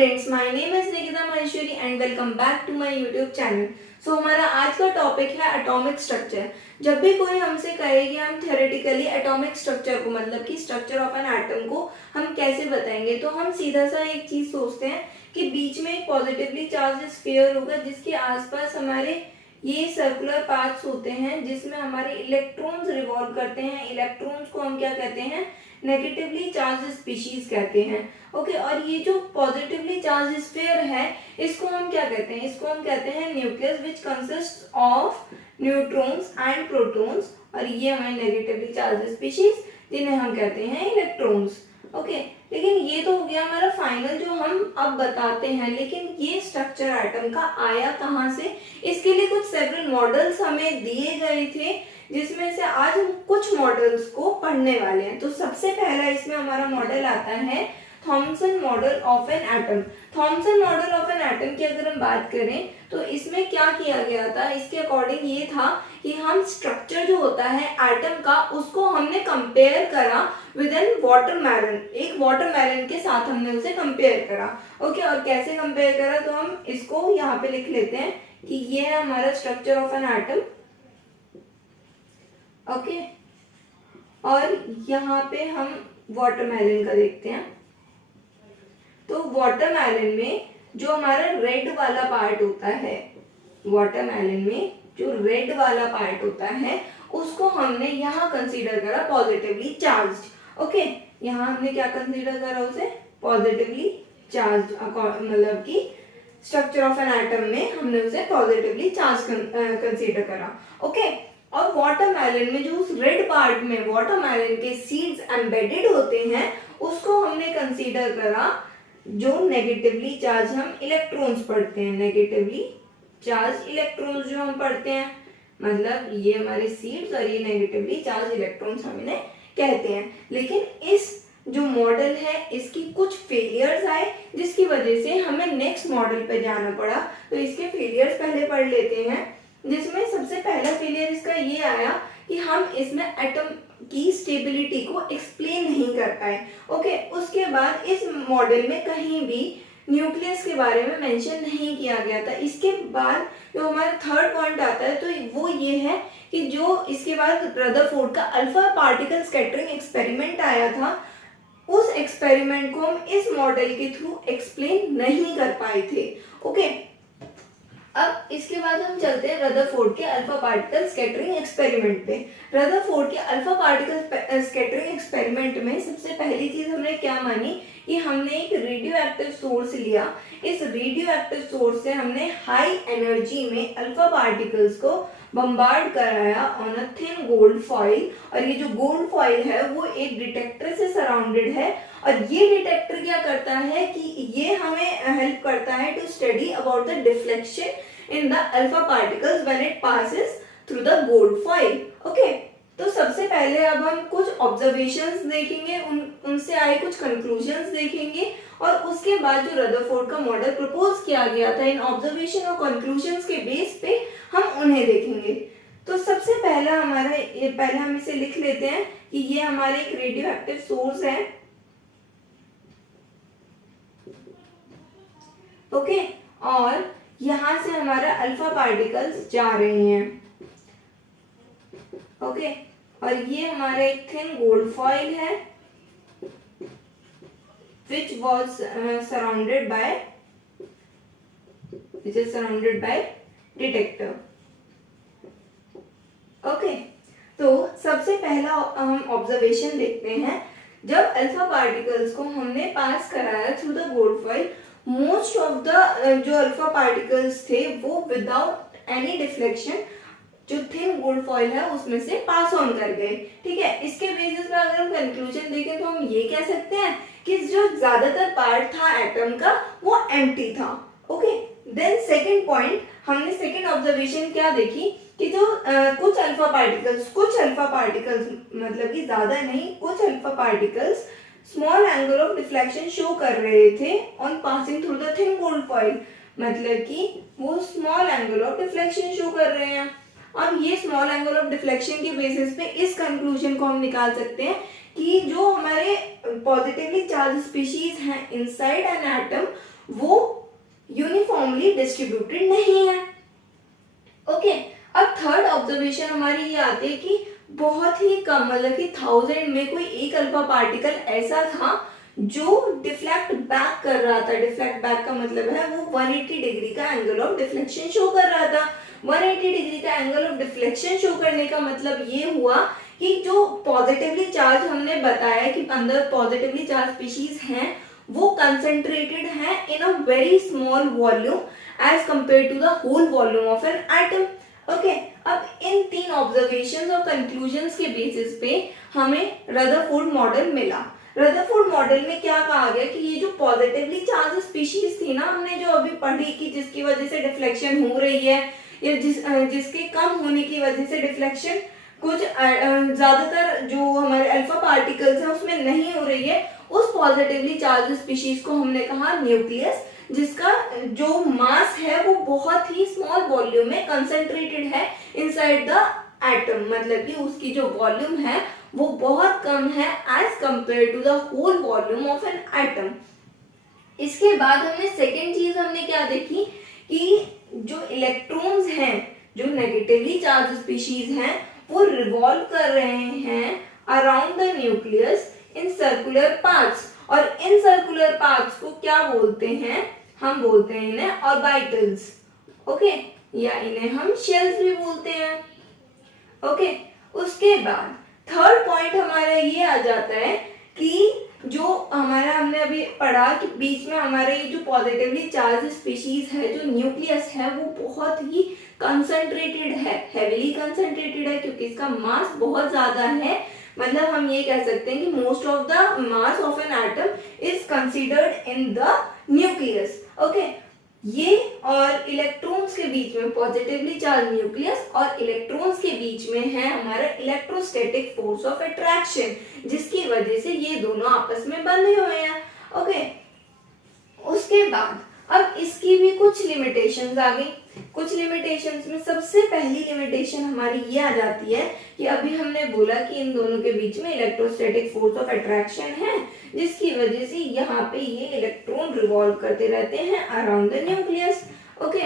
Friends, my name is Nikita Maheshwari and welcome back to my YouTube channel. So हमारा आज का topic है atomic structure. जब भी कोई हमसे कहे कि हम थ्योरेटिकली एटॉमिक स्ट्रक्चर को मतलब कि स्ट्रक्चर ऑफ एन एटम को हम कैसे बताएंगे, तो हम सीधा सा एक चीज सोचते हैं कि बीच में एक पॉजिटिवली चार्ज स्फीयर होगा जिसके आसपास हमारे ये सर्कुलर पाथ्स होते हैं जिसमें हमारे इलेक्ट्रॉन्स रिवॉल्व करते हैं। इलेक्ट्रॉन्स को हम क्या कहते हैं? नेगेटिवली चार्ज स्पीशीज कहते हैं। ओके, और ये जो पॉजिटिवली चार्ज स्फीयर है इसको हम क्या कहते हैं? इसको हम कहते हैं nucleus which consist of neutrons and protons, और ये हमारे नेगेटिवली चार्ज स्पीशीज जिन्हें हम कहते हैं इलेक्ट्रॉन्स। ओके, लेकिन ये तो हो गया हमारा फाइनल जो हम अब बताते हैं, लेकिन ये स्ट्रक्चर एटम का आया कहाँ से? इसके लिए कुछ सेवरल मॉडल्स हमें दिए गए थे जिसमें से आज हम कुछ मॉडल्स को पढ़ने वाले हैं। तो सबसे पहला इसमें हमारा मॉडल आता है Thompson model of an atom. Thompson model of an atom की अगर हम बात करें तो इसमें क्या किया गया था? इसके अकॉर्डिंग ये था कि हम स्ट्रक्चर जो होता है एटम का उसको हमने कंपेयर करा विद एन वाटरमेलन। एक वाटरमेलन के साथ हमने उसे कंपेयर करा। ओके, और कैसे कंपेयर करा? तो हम इसको यहाँ पे लिख लेते हैं कि ये है हमारा structure of an atom. Okay, और यहाँ पे हम वाटरमेलन का देखते हैं। तो वाटरमेलन में जो हमारा रेड वाला पार्ट होता है, वाटरमेलन में जो रेड वाला पार्ट होता है उसको हमने यहाँ कंसीडर करा पॉजिटिवली चार्ज्ड। ओके, यहाँ हमने क्या कंसीडर करा? उसे पॉजिटिवली चार्ज्ड, मतलब कि स्ट्रक्चर ऑफ एन एटम में हमने उसे पॉजिटिवली चार्ज कंसीडर करा। ओके, और वाटरमेलन में जो उस रेड पार्ट में वाटरमेलन के सीड्स एम्बेडेड होते हैं उसको हमने कंसीडर करा जो नेगेटिवली चार्ज हम इलेक्ट्रॉन्स पढ़ते हैं। नेगेटिवली चार्ज इलेक्ट्रॉन्स जो हम पढ़ते हैं, मतलब ये हमारे सीड्स और ये नेगेटिवली चार्ज इलेक्ट्रॉन्स हम इन्हें कहते हैं। लेकिन इस जो मॉडल है इसकी कुछ फेलियर्स आए जिसकी वजह से हमें नेक्स्ट मॉडल पे जाना पड़ा। तो इसके फेलियर्स पहले पढ़ लेते हैं, जिसमें सबसे पहला फेलियर इसका ये आया कि हम इसमें एटम की स्टेबिलिटी को एक्सप्लेन नहीं कर पाए। ओके, उसके बाद इस मॉडल में कहीं भी न्यूक्लियस के बारे में मेंशन नहीं किया गया था। इसके बाद जो हमारा थर्ड पॉइंट आता है तो वो ये है कि जो इसके बाद रदरफोर्ड का अल्फा पार्टिकल स्कैटरिंग एक्सपेरिमेंट आया था, उस एक्सपेरिमेंट को हम इस मॉडल के थ्रू एक्सप्लेन नहीं कर पाए थे। ओके, अब इसके बाद हम चलते हैं रदरफोर्ड के अल्फा पार्टिकल स्कैटरिंग एक्सपेरिमेंट पे। रदरफोर्ड के अल्फा पार्टिकल स्कैटरिंग एक्सपेरिमेंट में सबसे पहली चीज हमने क्या मानी कि हमने एक रेडियो एक्टिव सोर्स लिया। इस रेडियो एक्टिव सोर्स से हमने हाई एनर्जी में अल्फा पार्टिकल्स को बम्बार्ड कराया on a thin gold foil, और ये जो गोल्ड फॉइल है वो एक डिटेक्टर से सराउंडेड है, और ये डिटेक्टर क्या करता है कि ये हमें हेल्प करता है to study about the deflection in the alpha particles when it passes through the gold foil. Okay, तो सबसे पहले अब हम कुछ ऑब्जर्वेशंस देखेंगे, उनसे आए कुछ कंक्लूजन्स देखेंगे, और उसके बाद जो रदरफोर्ड का मॉडल प्रपोज किया गया था इन ऑब्जर्वेशन और कंक्लूजन्स के बेस पे हम उन्हें देखेंगे। तो सबसे पहला हमारा पहले हम इसे लिख लेते हैं कि ये हमारे एक रेडियो एक्टिव सोर्स है। ओके, और यहां से हमारा अल्फा पार्टिकल्स जा रहे हैं। ओके, और ये हमारा एक थिन गोल्ड फॉइल है which is surrounded by detector। Okay, तो सबसे पहला हम ऑब्जर्वेशन देखते हैं। जब अल्फा पार्टिकल्स को हमने पास कराया through the gold foil, most of the जो अल्फा पार्टिकल्स थे वो विदाउट एनी डिफ्लेक्शन जो थिन गोल्ड फॉइल है उसमें से पास ऑन कर गए। ठीक है, इसके बेसिस पे अगर हम कंक्लूजन देखें तो हम ये कह सकते हैं कि जो ज्यादातर पार्ट था एटम का वो एम्प्टी था। ओके, देन सेकंड पॉइंट, हमने सेकंड ऑब्जर्वेशन क्या देखी कि जो कुछ अल्फा पार्टिकल्स मतलब कि ज्यादा नहीं, कुछ alpha particles small angle of deflection show कर रहे थे on passing through the thin gold foil, मतलब कि वो small angle of deflection show कर रहे हैं। अब ये स्मॉल एंगल ऑफ डिफ्लेक्शन के बेसिस पे इस कंक्लूजन को हम निकाल सकते हैं कि जो हमारे पॉजिटिवली चार्ज स्पीशीज हैं इनसाइड एन एटम वो यूनिफॉर्मली डिस्ट्रीब्यूटेड नहीं है। ओके, अब थर्ड ऑब्जर्वेशन हमारी ये आती है कि बहुत ही कम, मतलब कि 1000 में कोई एक अल्फा पार्टिकल ऐसा था जो डिफ्लेक्ट बैक कर रहा था। डिफ्लेक्ट बैक का मतलब है वो 180 डिग्री का एंगल ऑफ डिफ्लेक्शन शो कर रहा था। 180 डिग्री का एंगल ऑफ डिफ्लेक्शन शो करने का मतलब ये हुआ कि जो पॉजिटिवली चार्ज हमने बताया कि अंदर पॉजिटिवली चार्ज स्पीशीज हैं, वो कंसेंट्रेटेड है in a very small volume as compare to the whole volume of an atom. Okay, अब इन तीन ऑब्जर्वेशंस और कंक्लूजन्स के बेसिस पे हमें रदरफोर्ड मॉडल मिला। रदरफोर्ड मॉडल में क्या कहा गया कि ये जो पॉजिटिवली चार्ज स्पीशीज थी ना, हमने जो अभी पढ़ी कि जिसकी वजह से डिफ्लेक्शन हो रही है या जिसके कम होने की वजह से डिफ्लेक्शन कुछ ज्यादातर जो हमारे अल्फा पार्टिकल्स हैं उसमें नहीं हो रही है, उस पॉजिटिवली चार्ज स्पीशीज को हमने कहा न्यूक्लियस, जिसका जो मास है वो बहुत ही स्मॉल वॉल्यूम में कंसेंट्रेटेड है इनसाइड द एटम, मतलब कि उसकी जो वॉल्यूम है वो बहुत कम है as compare to the whole volume of an atom. इसके बाद हमने सेकेंड चीज हमने क्या देखी कि जो इलेक्ट्रॉन्स हैं, जो नेगेटिवली चार्ज स्पीशीज हैं, वो रिवॉल्व कर रहे हैं around the nucleus in circular paths, और इन सर्कुलर पाथ्स को क्या बोलते हैं, हम बोलते हैं इन्हें ऑर्बिटल्स। ओके, या इन्हें हम शेल्स भी बोलते हैं। ओके, उसके बाद थर्ड पॉइंट हमारा ये आ जाता है कि जो हमारा हमने अभी पढ़ा कि बीच में हमारे ये जो पॉजिटिवली चार्ज स्पीशीज है, जो न्यूक्लियस है, वो बहुत ही कंसंट्रेटेड है, हेवीली कंसंट्रेटेड है, क्योंकि इसका मास बहुत ज्यादा है। मतलब हम ये कह सकते हैं कि most of the mass of an atom is considered in the nucleus. Okay, ये और इलेक्ट्रॉन्स के बीच में पॉजिटिवली चार्ज न्यूक्लियस और इलेक्ट्रॉन्स के बीच में है हमारा इलेक्ट्रोस्टैटिक फोर्स ऑफ अट्रैक्शन, जिसकी वजह से ये दोनों आपस में बंधे हुए हैं। ओके, उसके बाद अब इसकी भी कुछ लिमिटेशंस आ गई। कुछ लिमिटेशंस में सबसे पहली लिमिटेशन हमारी ये आ जाती है कि अभी हमने बोला कि इन दोनों के बीच में इलेक्ट्रोस्टैटिक फोर्स ऑफ अट्रैक्शन है, जिसकी वजह से यहाँ पे ये इलेक्ट्रॉन रिवॉल्व करते रहते हैं अराउंड द न्यूक्लियस। ओके,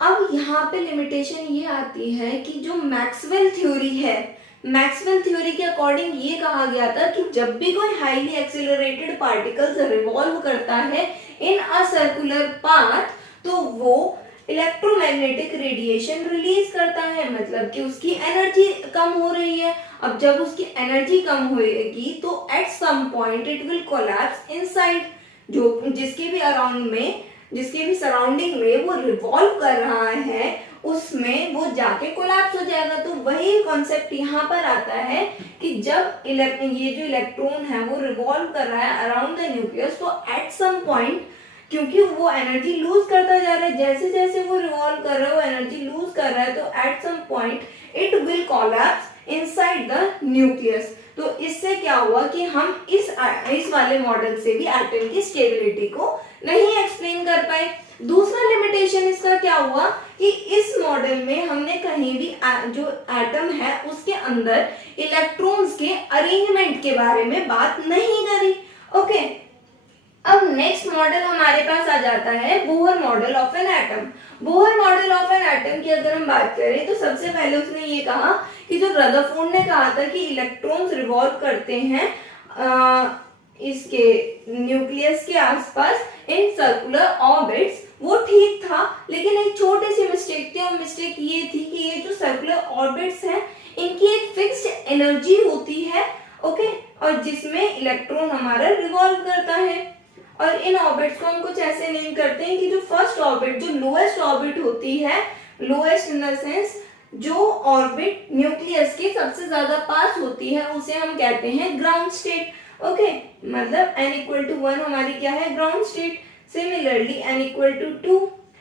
अब यहाँ पे लिमिटेशन ये आती है कि जो मैक्सवेल थ्योरी है, मैक्सवेल थ्योरी के अकॉर्डिंग ये कहा गया था कि जब भी कोई हाईली एक्सेलरेटेड पार्टिकल्स रिवॉल्व करता है इन अ सर्कुलर पाथ, तो वो इलेक्ट्रोमैग्नेटिक रेडिएशन रिलीज करता है, मतलब कि उसकी एनर्जी कम हो रही है। अब जब उसकी एनर्जी कम होएगी तो at some point it will collapse inside, जो जिसके भी अराउंड में, जिसके भी सराउंडिंग में वो रिवॉल्व कर रहा है उसमें वो जाके कोलैप्स हो जाएगा। तो वही कॉन्सेप्ट यहाँ पर आता है कि जब ये जो इलेक्ट्रॉन है वो रिवॉल्व कर रहा है अराउंड द न्यूक्लियस, तो एट सम पॉइंट, क्योंकि वो एनर्जी लूज करता जा रहा है, जैसे जैसे वो रिवॉल्व कर रहा है वो एनर्जी लूज कर रहा है, तो at some point it will collapse inside the nucleus. तो इससे क्या हुआ कि हम इस वाले मॉडल से भी एटम की स्टेबिलिटी को नहीं एक्सप्लेन कर पाए। दूसरा लिमिटेशन इसका क्या हुआ कि इस मॉडल में हमने कहीं भी जो एटम है उसके अंदर इलेक्ट्रॉन्स के अरेंजमेंट के बारे में बात नहीं करी। ओके, अब नेक्स्ट मॉडल हमारे पास आ जाता है Bohr model of an atom. Bohr model of an atom की अगर हम बात करें तो सबसे पहले उसने ये कहा कि जो रदरफोर्ड ने कहा था कि इलेक्ट्रॉन्स रिवॉल्व करते हैं इसके न्यूक्लियस के आसपास इन सर्कुलर ऑर्बिट्स, वो ठीक था, लेकिन एक छोटी सी मिस्टेक थी, और मिस्टेक ये थी कि ये जो सर्कुलर ऑर्बिट्स हैं इनकी एक फिक्स्ड एनर्जी होती है। ओके, और जिसमें इलेक्ट्रॉन हमारा रिवॉल्व करता है, और इन ऑर्बिट्स को हम कुछ ऐसे नेम करते हैं कि जो फर्स्ट ऑर्बिट, जो लोएस्ट ऑर्बिट होती है, लोएस्ट इन द सेंस जो ऑर्बिट न्यूक्लियस के सबसे ज्यादा पास होती है, उसे हम कहते हैं ग्राउंड स्टेट। ओके, मतलब n=1 हमारी क्या है, ग्राउंड स्टेट। सिमिलरली n=2,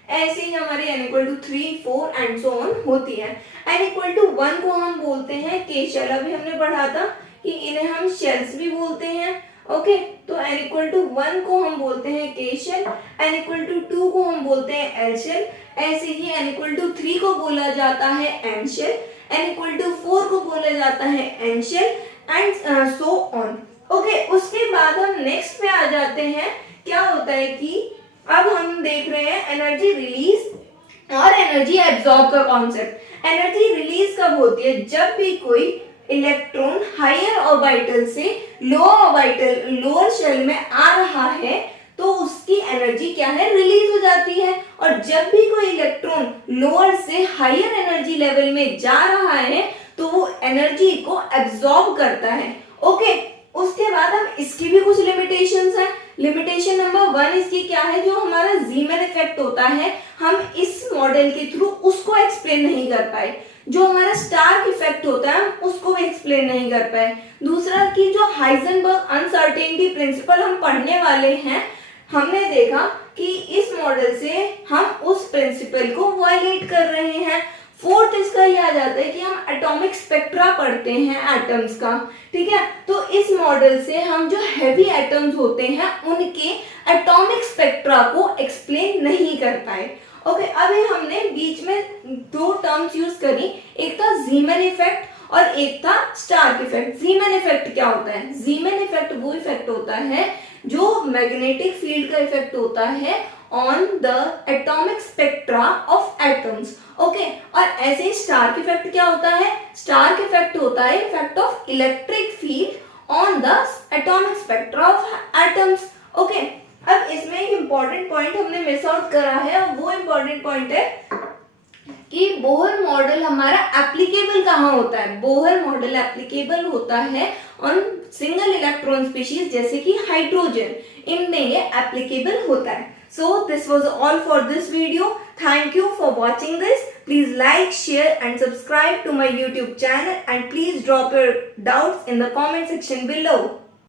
ऐसे ही हमारी n=3, 4 एंड सो ऑन होती है। n=1 को हम बोलते हैं के शेल, अभी हमने पढ़ा था कि इन्हें हम शेल्स भी बोलते हैं। ओके, तो n=1 को हम बोलते हैं के शेल, n=2 को हम बोलते हैं एल शेल, ऐसे ही n=3 को बोला जाता है एम शेल, n=4 को बोला जाता है N shell and so on. Okay, उसके बाद हम नेक्स्ट पे आ जाते हैं। क्या होता है कि अब हम देख रहे हैं एनर्जी रिलीज और एनर्जी एब्जॉर्ब का कॉन्सेप्ट। एनर्जी रिलीज कब होती है? जब भी कोई इलेक्ट्रॉन हायर ऑर्बिटल से लोअर शेल में आ रहा है तो उसकी एनर्जी क्या है? रिलीज हो जाती है। और जब भी कोई इलेक्ट्रॉन लोअर से हायर एनर्जी लेवल में जा रहा है तो वो एनर्जी को एब्जॉर्ब करता है। ओके, उसके बाद अब इसकी भी कुछ लिमिटेशंस हैं। लिमिटेशन नंबर 1 इसकी क्या है? जो हमारा जीमैन इफेक्ट होता है हम इस मॉडल के थ्रू उसको एक्सप्लेन नहीं कर पाए। जो हमारा स्टार्क इफेक्ट होता है उसको भी एक्सप्लेन नहीं कर पाए। दूसरा कि जो हाइजेनबर्ग अनसर्टेनिटी प्रिंसिपल हम पढ़ने वाले हैं, हमने देखा कि इस मॉडल से हम उस प्रिंसिपल को वायलेट कर रहे हैं। फोर्थ इसका ये आ जाता है कि हम एटॉमिक स्पेक्ट्रा पढ़ते हैं एटम्स का, ठीक है। तो इस मॉडल से हम जो हैवी एटम्स होते हैं उनके एटॉमिक स्पेक्ट्रा को एक्सप्लेन नहीं कर पाए। ओके, अभी हमने बीच में 2 टर्म्स यूज करी, एक था जीमैन इफेक्ट और एक था स्टार्क इफेक्ट। जीमैन इफेक्ट क्या होता है? जीमैन इफेक्ट वो इफेक्ट होता है जो मैग्नेटिक फील्ड का इफेक्ट होता है on the atomic spectra of atoms. Okay, और ऐसे ही स्टार्क इफेक्ट क्या होता है? स्टार्क इफेक्ट होता है effect of electric field on the atomic spectra of atoms. Okay, अब इसमें एक इंपॉर्टेंट पॉइंट हमने मिस आउट करा है और वो इंपॉर्टेंट पॉइंट है कि बोहर मॉडल हमारा एप्लीकेबल कहाँ होता है? बोहर मॉडल एप्लीकेबल होता है ऑन सिंगल इलेक्ट्रॉन स्पीशीज जैसे कि हाइड्रोजन, इनमें ये एप्लीकेबल होता है। So this was all for this video. Thank you for watching this. Please like, share and subscribe to my YouTube channel and please drop your doubts in the comment section below.